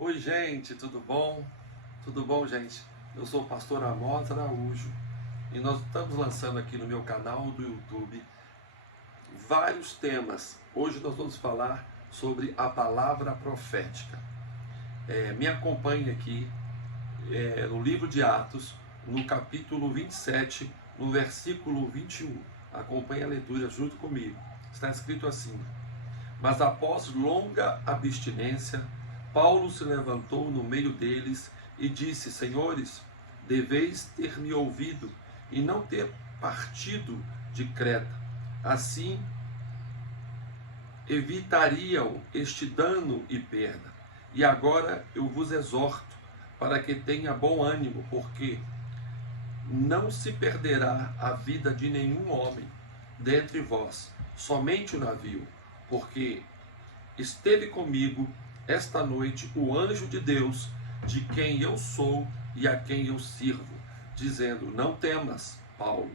Oi, gente, tudo bom? Tudo bom, gente? Eu sou o pastor Amós Araújo e nós estamos lançando aqui no meu canal do YouTube vários temas. Hoje nós vamos falar sobre a palavra profética. Me acompanhe aqui no livro de Atos, no capítulo 27, no versículo 21. Acompanhe a leitura junto comigo. Está escrito assim: Mas após longa abstinência, Paulo se levantou no meio deles e disse: Senhores, deveis ter me ouvido e não ter partido de Creta. Assim evitariam este dano e perda. E agora eu vos exorto para que tenha bom ânimo, porque não se perderá a vida de nenhum homem dentre vós, somente o navio, porque esteve comigo esta noite o anjo de Deus, de quem eu sou e a quem eu sirvo, dizendo: Não temas, Paulo,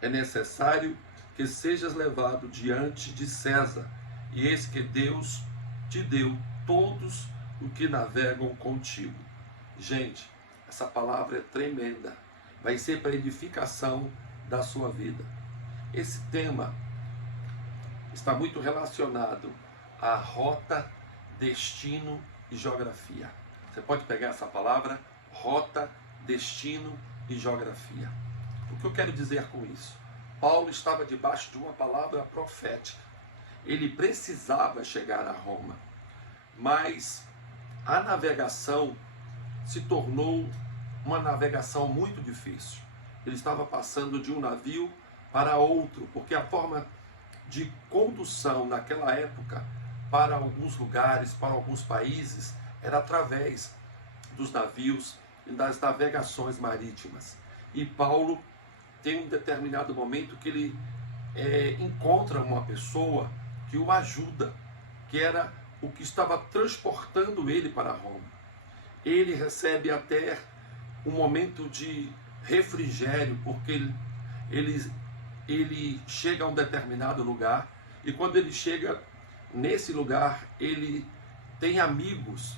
é necessário que sejas levado diante de César, e eis que Deus te deu todos os que navegam contigo. Gente, essa palavra é tremenda, vai ser para edificação da sua vida. Esse tema está muito relacionado à rota, destino e geografia. Você pode pegar essa palavra, rota, destino e geografia. O que eu quero dizer com isso? Paulo estava debaixo de uma palavra profética. Ele precisava chegar a Roma, mas a navegação se tornou uma navegação muito difícil. Ele estava passando de um navio para outro, porque a forma de condução naquela época para alguns lugares, para alguns países, era através dos navios e das navegações marítimas. E Paulo tem um determinado momento que ele encontra uma pessoa que o ajuda, que era o que estava transportando ele para Roma. Ele recebe até um momento de refrigério, porque ele chega a um determinado lugar, e quando ele chega nesse lugar, ele tem amigos,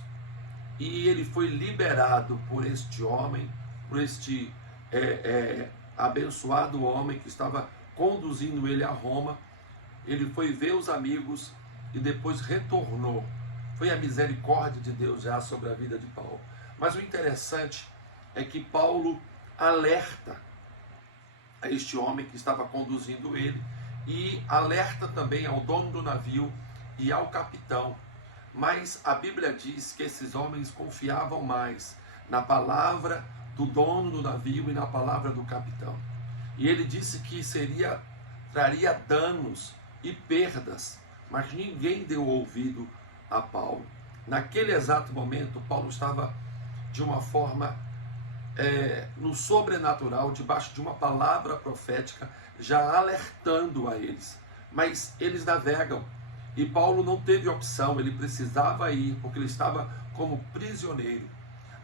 e ele foi liberado por este homem, por este abençoado homem que estava conduzindo ele a Roma. Ele foi ver os amigos e depois retornou. Foi a misericórdia de Deus já sobre a vida de Paulo. Mas o interessante é que Paulo alerta a este homem que estava conduzindo ele e alerta também ao dono do navio e ao capitão. Mas a Bíblia diz que esses homens confiavam mais na palavra do dono do navio e na palavra do capitão. E ele disse que traria danos e perdas, mas ninguém deu ouvido a Paulo. Naquele exato momento, Paulo estava de uma forma no sobrenatural, debaixo de uma palavra profética, já alertando a eles. Mas eles navegam, e Paulo não teve opção, ele precisava ir, porque ele estava como prisioneiro.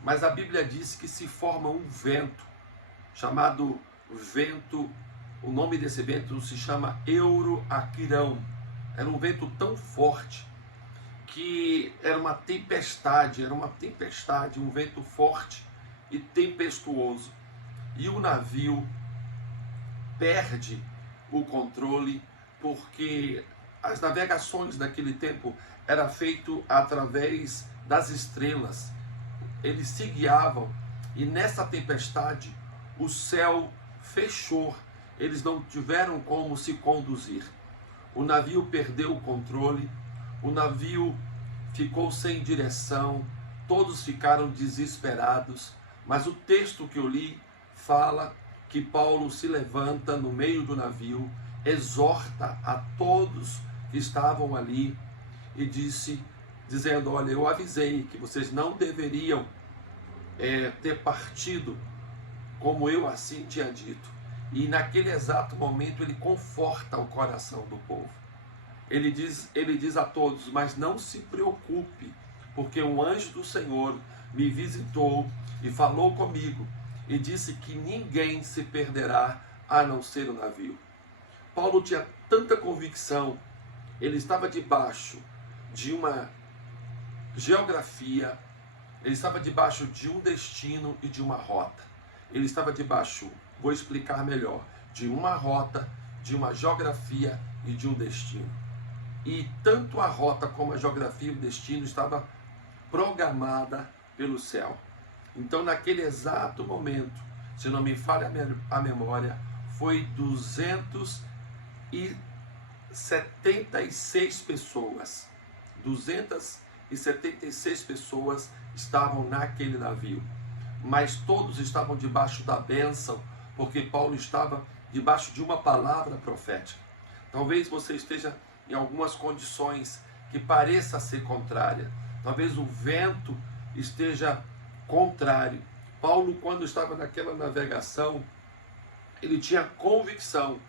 Mas a Bíblia diz que se forma um vento, chamado vento, o nome desse vento se chama Euroaquirão. Era um vento tão forte que era uma tempestade, um vento forte e tempestuoso. E o navio perde o controle, porque as navegações daquele tempo eram feitas através das estrelas. Eles se guiavam, e nessa tempestade o céu fechou. Eles não tiveram como se conduzir. O navio perdeu o controle, o navio ficou sem direção, todos ficaram desesperados. Mas o texto que eu li fala que Paulo se levanta no meio do navio, exorta a todos que estavam ali e dizendo: olha, eu avisei que vocês não deveriam ter partido, como eu assim tinha dito. E naquele exato momento ele conforta o coração do povo. Ele diz a todos: mas não se preocupe, porque um anjo do Senhor me visitou e falou comigo e disse que ninguém se perderá a não ser o navio. Paulo tinha tanta convicção, ele estava debaixo de uma geografia Ele estava debaixo de um destino e de uma rota. Ele estava debaixo, vou explicar melhor, de uma rota, de uma geografia e de um destino. E tanto a rota como a geografia e o destino estava programada pelo céu. Então, naquele exato momento, se não me falha a memória, foi 276 pessoas. 276 pessoas estavam naquele navio. Mas todos estavam debaixo da bênção, porque Paulo estava debaixo de uma palavra profética. Talvez você esteja em algumas condições que pareça ser contrária. Talvez o vento esteja contrário. Paulo, quando estava naquela navegação, ele tinha convicção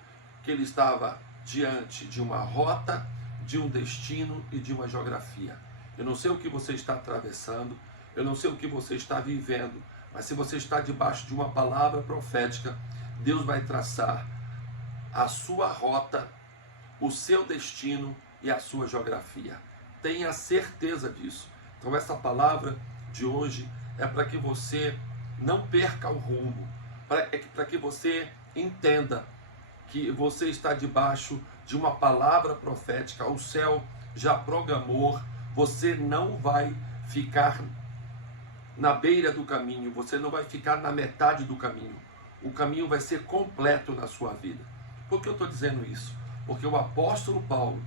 que ele estava diante de uma rota, de um destino e de uma geografia. Eu não sei o que você está atravessando, eu não sei o que você está vivendo, mas se você está debaixo de uma palavra profética, Deus vai traçar a sua rota, o seu destino e a sua geografia. Tenha certeza disso. Então essa palavra de hoje é para que você não perca o rumo, para que você entenda que você está debaixo de uma palavra profética, o céu já programou, você não vai ficar na beira do caminho, você não vai ficar na metade do caminho, o caminho vai ser completo na sua vida. Por que eu estou dizendo isso? Porque o apóstolo Paulo,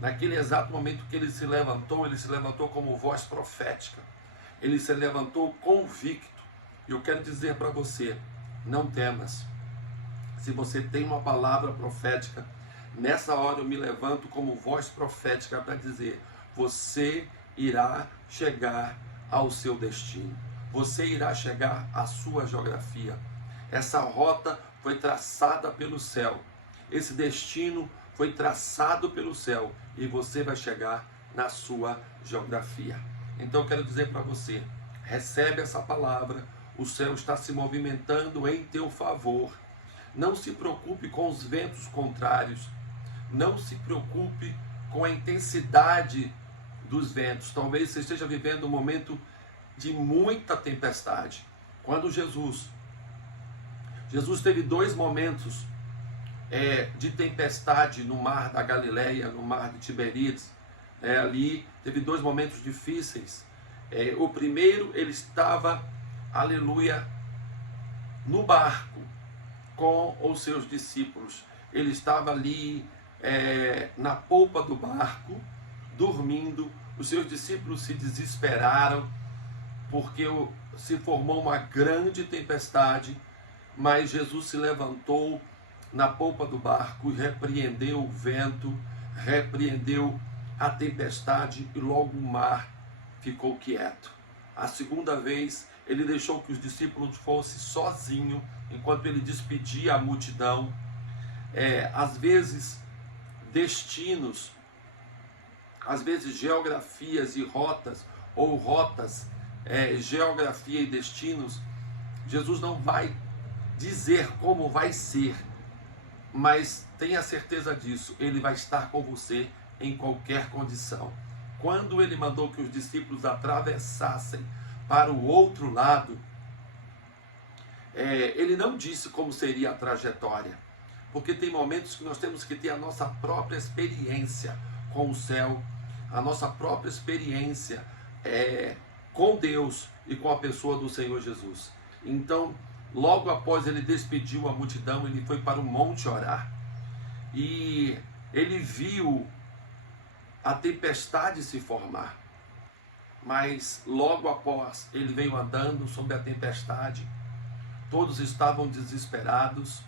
naquele exato momento que ele se levantou como voz profética, ele se levantou convicto. E eu quero dizer para você, não temas. Se você tem uma palavra profética, nessa hora eu me levanto como voz profética para dizer, você irá chegar ao seu destino. Você irá chegar à sua geografia. Essa rota foi traçada pelo céu. Esse destino foi traçado pelo céu. E você vai chegar na sua geografia. Então eu quero dizer para você, recebe essa palavra, o céu está se movimentando em teu favor. Não se preocupe com os ventos contrários, não se preocupe com a intensidade dos ventos. Talvez você esteja vivendo um momento de muita tempestade. Quando Jesus teve 2 momentos de tempestade no mar da Galileia, no mar de Tiberíades. Ali teve 2 momentos difíceis. O primeiro, ele estava, aleluia, no barco com os seus discípulos. Ele estava ali na polpa do barco, dormindo. Os seus discípulos se desesperaram, porque se formou uma grande tempestade, mas Jesus se levantou na polpa do barco e repreendeu o vento, repreendeu a tempestade e logo o mar ficou quieto. A segunda vez, ele deixou que os discípulos fossem sozinhos, enquanto ele despedia a multidão. Às vezes, destinos, às vezes geografias e rotas, ou rotas, geografia e destinos, Jesus não vai dizer como vai ser, mas tenha certeza disso, ele vai estar com você em qualquer condição. Quando ele mandou que os discípulos atravessassem para o outro lado, ele não disse como seria a trajetória, porque tem momentos que nós temos que ter a nossa própria experiência com o céu, a nossa própria experiência com Deus e com a pessoa do Senhor Jesus. Então, logo após ele despediu a multidão, ele foi para o monte orar. E ele viu a tempestade se formar. Mas logo após ele veio andando sobre a tempestade. Todos estavam desesperados.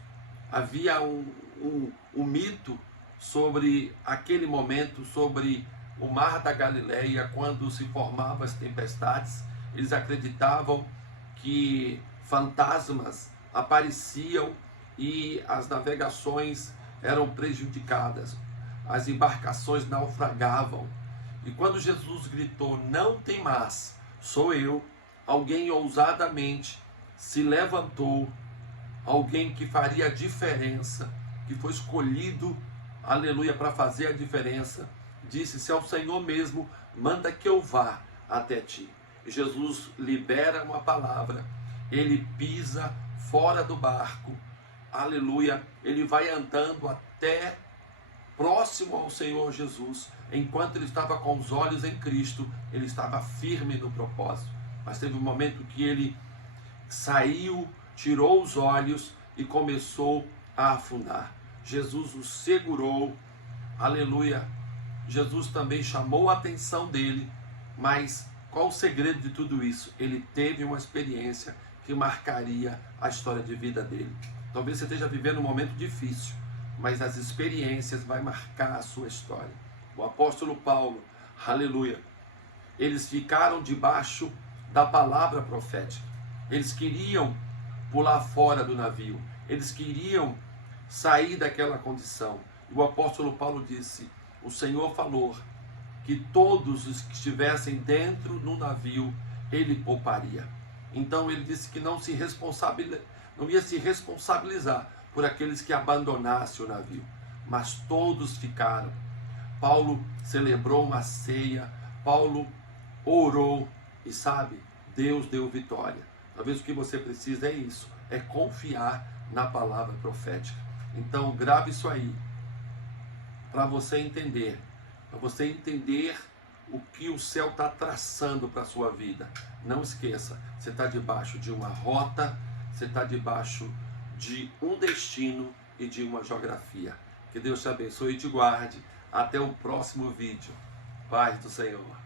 Havia um mito sobre aquele momento, sobre o mar da Galileia, quando se formavam as tempestades. Eles acreditavam que fantasmas apareciam e as navegações eram prejudicadas, as embarcações naufragavam. E quando Jesus gritou, não tem mais, sou eu, alguém ousadamente se levantou, alguém que faria a diferença, que foi escolhido, aleluia, para fazer a diferença, disse, se é o Senhor mesmo, manda que eu vá até ti. Jesus libera uma palavra, ele pisa fora do barco, aleluia, ele vai andando até próximo ao Senhor Jesus. Enquanto ele estava com os olhos em Cristo, ele estava firme no propósito. Mas teve um momento que ele saiu, tirou os olhos e começou a afundar. Jesus o segurou, aleluia. Jesus também chamou a atenção dele, mas qual o segredo de tudo isso? Ele teve uma experiência que marcaria a história de vida dele. Talvez você esteja vivendo um momento difícil, mas as experiências vão marcar a sua história. O apóstolo Paulo, aleluia, eles ficaram debaixo da palavra profética. Eles queriam pular fora do navio, eles queriam sair daquela condição. E o apóstolo Paulo disse: o Senhor falou que todos os que estivessem dentro no navio, ele pouparia. Então ele disse que não ia se responsabilizar por aqueles que abandonassem o navio, mas todos ficaram. Paulo celebrou uma ceia, Paulo orou e sabe, Deus deu vitória. Talvez o que você precisa é isso, é confiar na palavra profética. Então grave isso aí, para você entender o que o céu está traçando para a sua vida. Não esqueça, você está debaixo de uma rota, você está debaixo de um destino e de uma geografia. Que Deus te abençoe e te guarde. Até o próximo vídeo. Paz do Senhor.